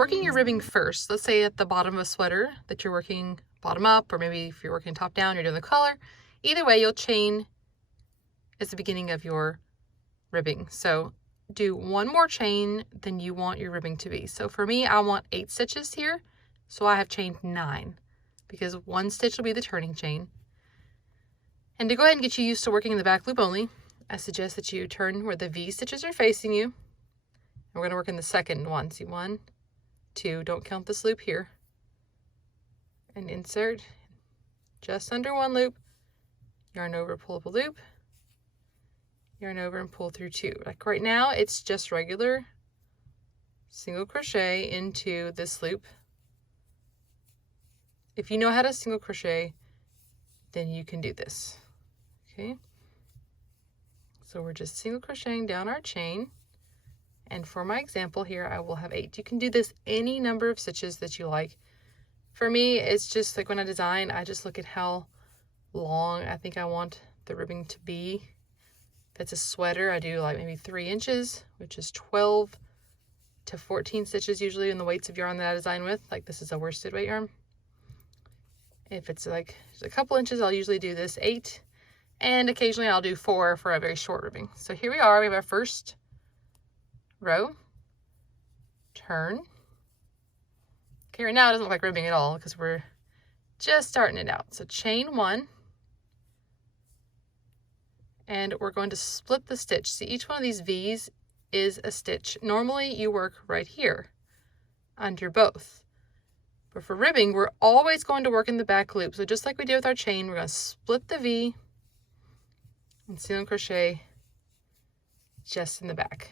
working your ribbing first, let's say at the bottom of a sweater that you're working bottom up, or maybe if you're working top down, you're doing the collar. Either way, you'll chain as the beginning of your ribbing. So do one more chain than you want your ribbing to be. So for me, I want 8 stitches here. So I have chained 9 because one stitch will be the turning chain. And to go ahead and get you used to working in the back loop only, I suggest that you turn where the V stitches are facing you. And we're going to work in the second one. See, 1, 2, don't count this loop here. And insert just under 1 loop, yarn over, pull up a loop, yarn over and pull through 2. Like right now, it's just regular single crochet into this loop. If you know how to single crochet, then you can do this. Okay. So we're just single crocheting down our chain. And for my example here, I will have 8. You can do this any number of stitches that you like. For me, it's just like when I design, I just look at how long I think I want the ribbing to be. If it's a sweater, I do like maybe 3 inches, which is 12 to 14 stitches usually in the weights of yarn that I design with. Like this is a worsted weight yarn. If it's like just a couple inches, I'll usually do this 8. And occasionally I'll do 4 for a very short ribbing. So here we are, we have our first row, turn. Okay, right now it doesn't look like ribbing at all because we're just starting it out. So chain 1. And we're going to split the stitch. See, each one of these V's is a stitch. Normally you work right here under both. But for ribbing, we're always going to work in the back loop. So just like we did with our chain, we're going to split the V and single crochet just in the back.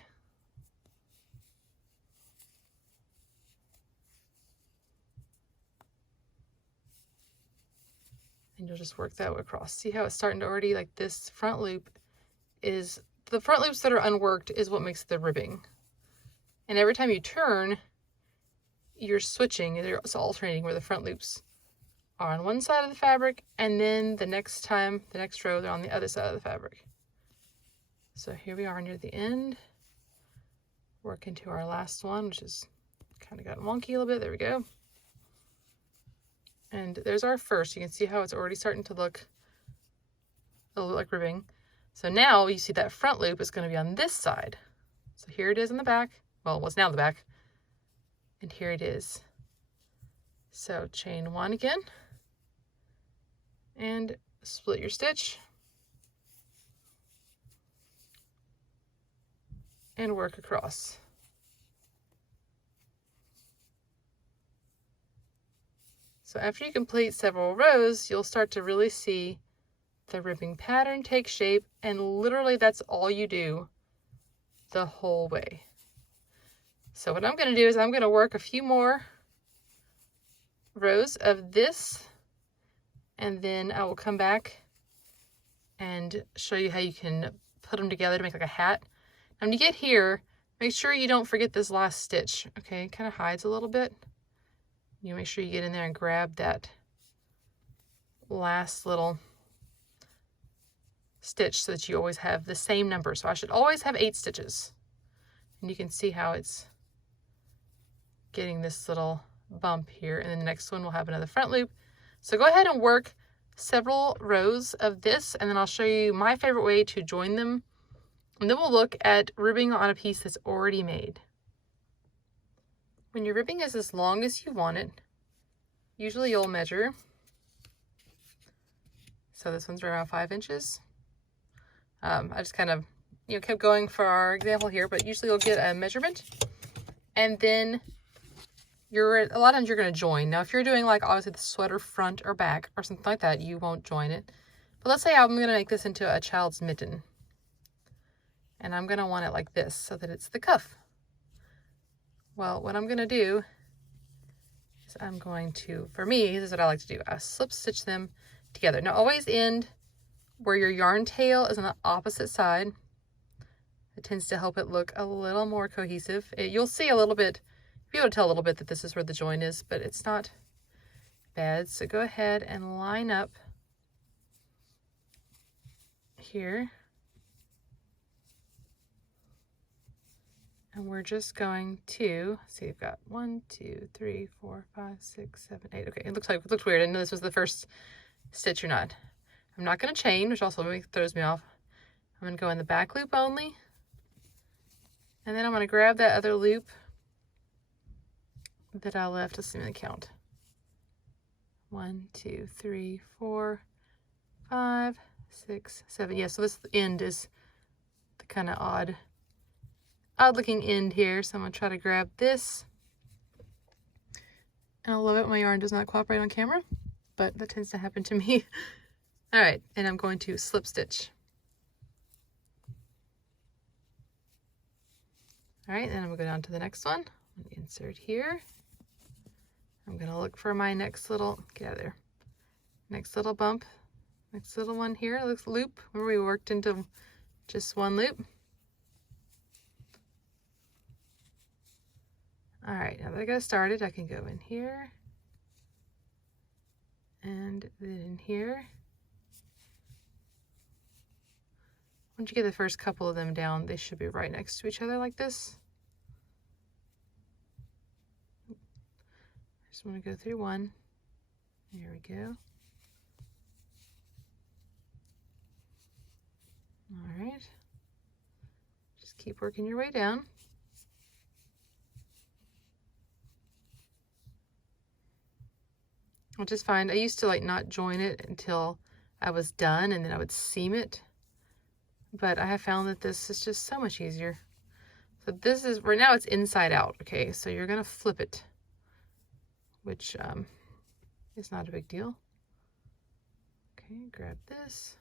And you'll just work that way across. See how it's starting to already, like this front loop is, the front loops that are unworked is what makes the ribbing. And every time you turn, you're switching, it's alternating where the front loops are on one side of the fabric, and then the next time, the next row, they're on the other side of the fabric. So here we are near the end. Work into our last one, which is kind of gotten wonky a little bit. There we go. And there's our first. You can see how it's already starting to look a little bit like ribbing. So now you see that front loop is going to be on this side. So here it is in the back. Well, what's now the back. And here it is. So chain 1 again. And split your stitch. And work across. So after you complete several rows, you'll start to really see the ribbing pattern take shape, and literally that's all you do the whole way. So what I'm going to do is I'm going to work a few more rows of this, and then I will come back and show you how you can put them together to make like a hat. And when you get here, make sure you don't forget this last stitch. Okay, it kind of hides a little bit. You make sure you get in there and grab that last little stitch so that you always have the same number. So I should always have 8 stitches. And you can see how it's getting this little bump here. And then the next one will have another front loop. So go ahead and work several rows of this, and then I'll show you my favorite way to join them. And then we'll look at ribbing on a piece that's already made. When your ribbing is as long as you want it, usually you'll measure. So this one's around 5 inches. I just kind of, kept going for our example here, but usually you'll get a measurement. And then a lot of times you're going to join. Now, if you're doing like obviously the sweater front or back or something like that, you won't join it. But let's say I'm going to make this into a child's mitten. And I'm going to want it like this so that it's the cuff. Well, what I'm going to do is I'm going to, for me, this is what I like to do. I slip stitch them together. Now always end where your yarn tail is on the opposite side. It tends to help it look a little more cohesive. You'll see a little bit, you'll be able to tell a little bit that this is where the join is, but it's not bad. So go ahead and line up here. And we're just going to see, we've got 1, 2, 3, 4, 5, 6, 7, 8. Okay, it looks weird. I know this was the first stitch or not. I'm not going to chain, which also throws me off. I'm going to go in the back loop only. And then I'm going to grab that other loop that I left. Let's see the count. 1, 2, 3, 4, 5, 6, 7. Yeah, so this end is the kind of odd looking end here. So I'm going to try to grab this. And I love it when my yarn does not cooperate on camera, but that tends to happen to me. All right, and I'm going to slip stitch. All right, then I'm gonna go down to the next one. Insert here. I'm gonna look for my next little, get out of there. Next little bump, next little one here, looks loop. Remember we worked into just one loop. All right, now that I got started, I can go in here and then in here. Once you get the first couple of them down, they should be right next to each other like this. I just want to go through one. There we go. All right. Just keep working your way down. I'll just find, I used to like not join it until I was done and then I would seam it. But I have found that this is just so much easier. So this is, right now it's inside out, okay? So you're gonna flip it, which is not a big deal. Okay, grab this.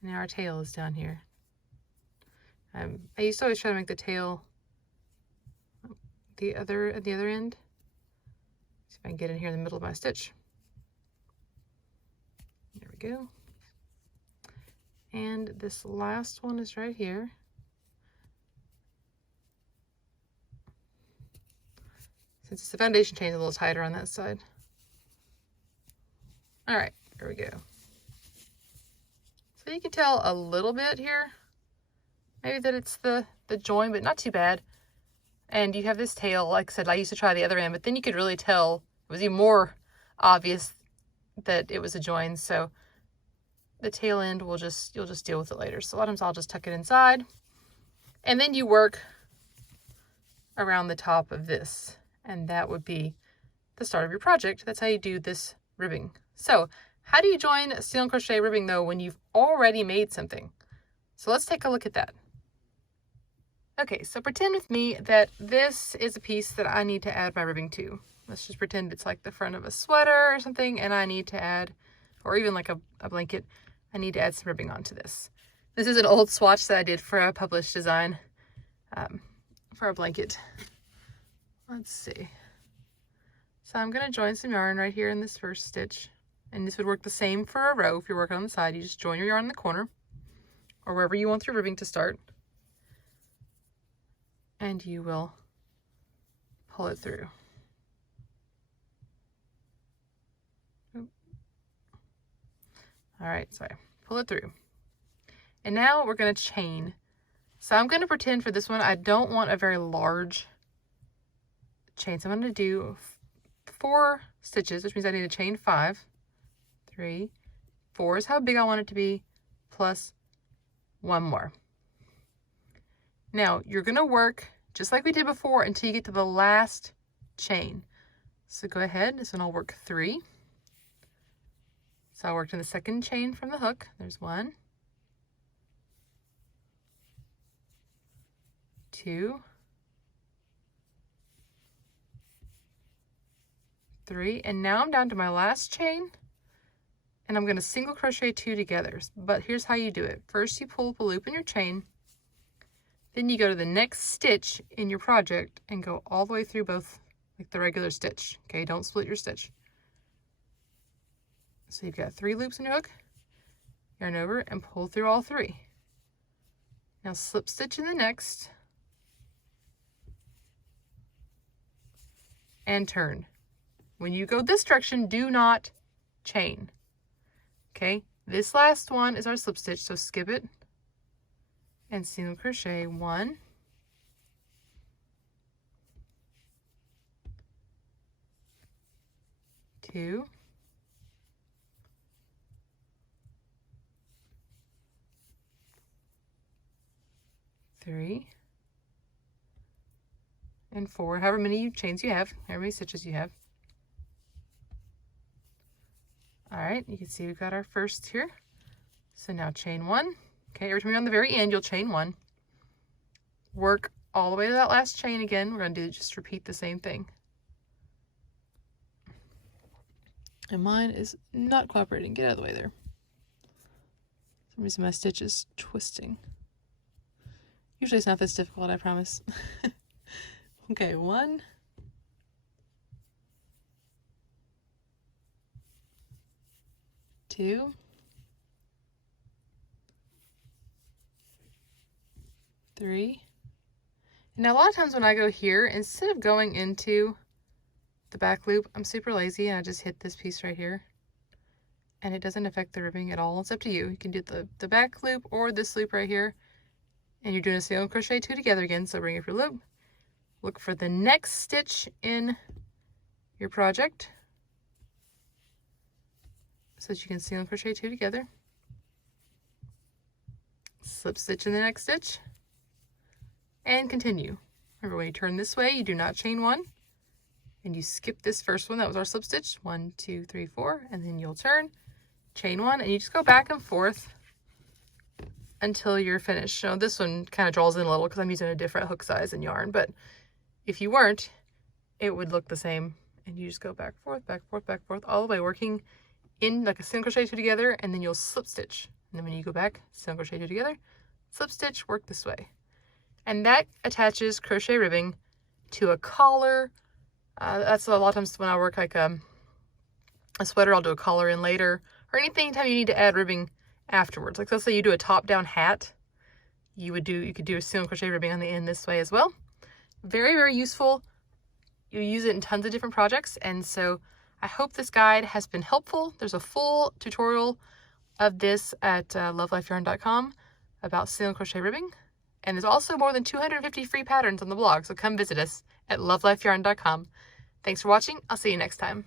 Now our tail is down here. I used to always try to make the tail at the other end. See if I can get in here in the middle of my stitch. There we go. And this last one is right here. Since the foundation chain is a little tighter on that side. All right, here we go. So you can tell a little bit here, maybe that it's the join, but not too bad. And you have this tail, like I said, I used to try the other end, but then you could really tell, it was even more obvious that it was a join. So the tail end you'll just deal with it later. So a lot of times I'll just tuck it inside, and then you work around the top of this, and that would be the start of your project. That's how you do this ribbing. So how do you join steel and crochet ribbing though when you've already made something? So let's take a look at that. Okay, so pretend with me that this is a piece that I need to add my ribbing to. Let's just pretend it's like the front of a sweater or something, and I need to add, or even like a blanket, I need to add some ribbing onto this. This is an old swatch that I did for a published design for a blanket. Let's see. So I'm going to join some yarn right here in this first stitch. And this would work the same for a row. If you're working on the side, you just join your yarn in the corner or wherever you want your ribbing to start. And you will pull it through. All right, sorry, pull it through. And now we're gonna chain. So I'm gonna pretend for this one, I don't want a very large chain. So I'm gonna do 4 stitches, which means I need to chain 5, 3, 4 is how big I want it to be, plus 1 more. Now you're gonna work just like we did before until you get to the last chain. So go ahead, this one I'll work 3. So I worked in the second chain from the hook. There's 1, 2, 3, and now I'm down to my last chain, and I'm going to single crochet 2 together. But here's how you do it. First you pull up a loop in your chain, then you go to the next stitch in your project and go all the way through both, like the regular stitch. Okay, don't split your stitch. So you've got 3 loops in your hook, yarn over and pull through all 3. Now slip stitch in the next and turn. When you go this direction, do not chain. Okay, this last one is our slip stitch, so skip it, and single crochet 1, 2, 3, and 4, however many chains you have, however many stitches you have. All right, you can see we've got our first here. So now chain 1. Okay, every time you're on the very end, you'll chain 1. Work all the way to that last chain again. We're going to just repeat the same thing. And mine is not cooperating. Get out of the way there. For some reason my stitch is twisting. Usually it's not this difficult, I promise. Okay, 1, 2, 3. And now a lot of times when I go here, instead of going into the back loop, I'm super lazy and I just hit this piece right here. And it doesn't affect the ribbing at all. It's up to you. You can do the back loop or this loop right here. And you're doing a single crochet 2 together again. So bring up your loop. Look for the next stitch in your project so that you can single crochet 2 together. Slip stitch in the next stitch and continue. Remember, when you turn this way, you do not chain 1 and you skip this first one. That was our slip stitch. 1, 2, 3, 4, and then you'll turn, chain 1, and you just go back and forth until you're finished. Now this one kind of draws in a little because I'm using a different hook size and yarn, but if you weren't, it would look the same. And you just go back, forth, back, forth, back, forth, all the way, working in like a single crochet 2 together, and then you'll slip stitch. And then when you go back, single crochet 2 together, slip stitch, work this way. And that attaches crochet ribbing to a collar. That's a lot of times when I work like a sweater, I'll do a collar in later, or anything time you need to add ribbing afterwards. Like let's say you do a top-down hat, you could do a single crochet ribbing on the end this way as well. Very, very useful. You use it in tons of different projects, and so I hope this guide has been helpful. There's a full tutorial of this at love.life.yarn.com about single crochet ribbing, and there's also more than 250 free patterns on the blog, so come visit us at love.life.yarn.com. Thanks for watching. I'll see you next time.